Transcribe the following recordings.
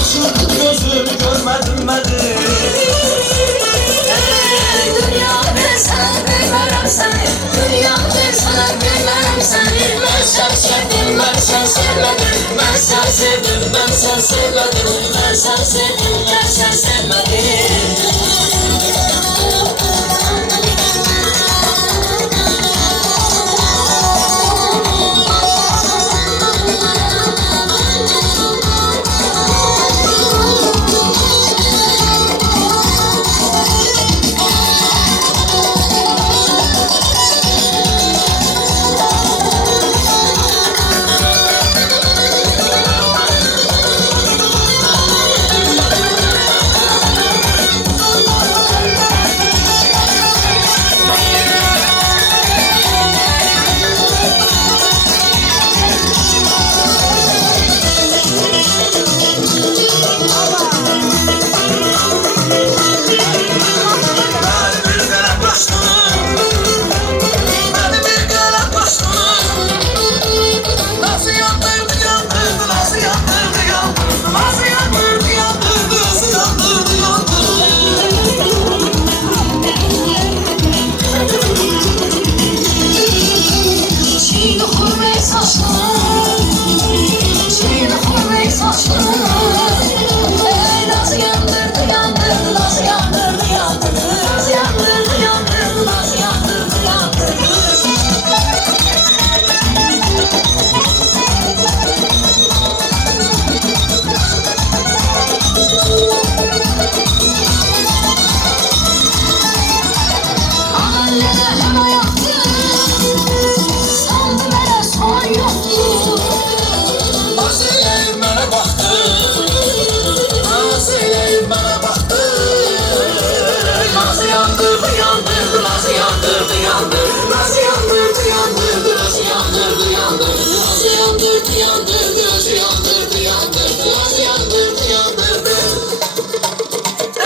Açıldı gözüm görmedin Dünya ben sana vermem seni, dünya ben sana vermem seni. Ben sen sevdim, ben sen sevmedim, ben sen sevdim, ben sen sevmedim, ben sen sevdim, ben sen sevmedim.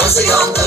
Nasıl yandırdı?